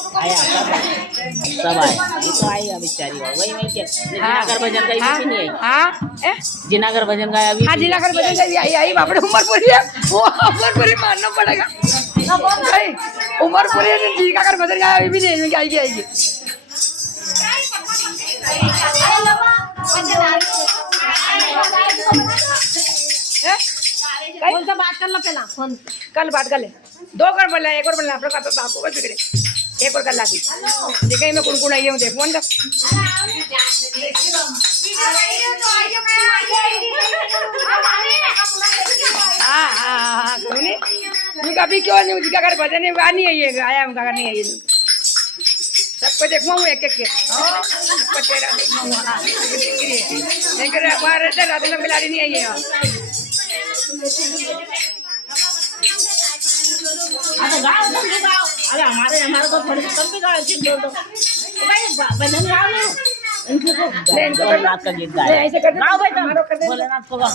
आया सब आया ये तो आई अभी बेचारी वही वही के जिनागर भजन गाई भी नहीं आई। हाँ जिनागर भजन गाया अभी। हाँ जिनागर भजन गाई आई आई बापड़े उमरपुरी है वो उमरपुरी मानना पड़ेगा भाई उमरपुरी ने जिनागर भजन गाया अभी भी नहीं आएगी आएगी। कौन सा बात कर लो पहला फोन कल बात कर ले 2 कर बोला 1 और बोला आप लोग बापू को बिगड़े 1 और कर ला दी देखा मैं कौन आई हूँ देख फोन कर हाँ हाँ हाँ कौन कभी क्यों नहीं उसका घर भजन नहीं है ये आया उनका घर नहीं है ये सबको देखो हूँ एक एक के सबको चेहरा देखो नहीं कर बाहर रहते रात में खिलाड़ी नहीं आई है अरे गाओ तुम भी गाओ। अरे हमारे तो थोड़ी कम भी गाओ ठीक दो भाई भजन गाओ इनको रात का गीत गाओ। ऐसे कर गाओ भाई तुम भोलेनाथ को गाओ।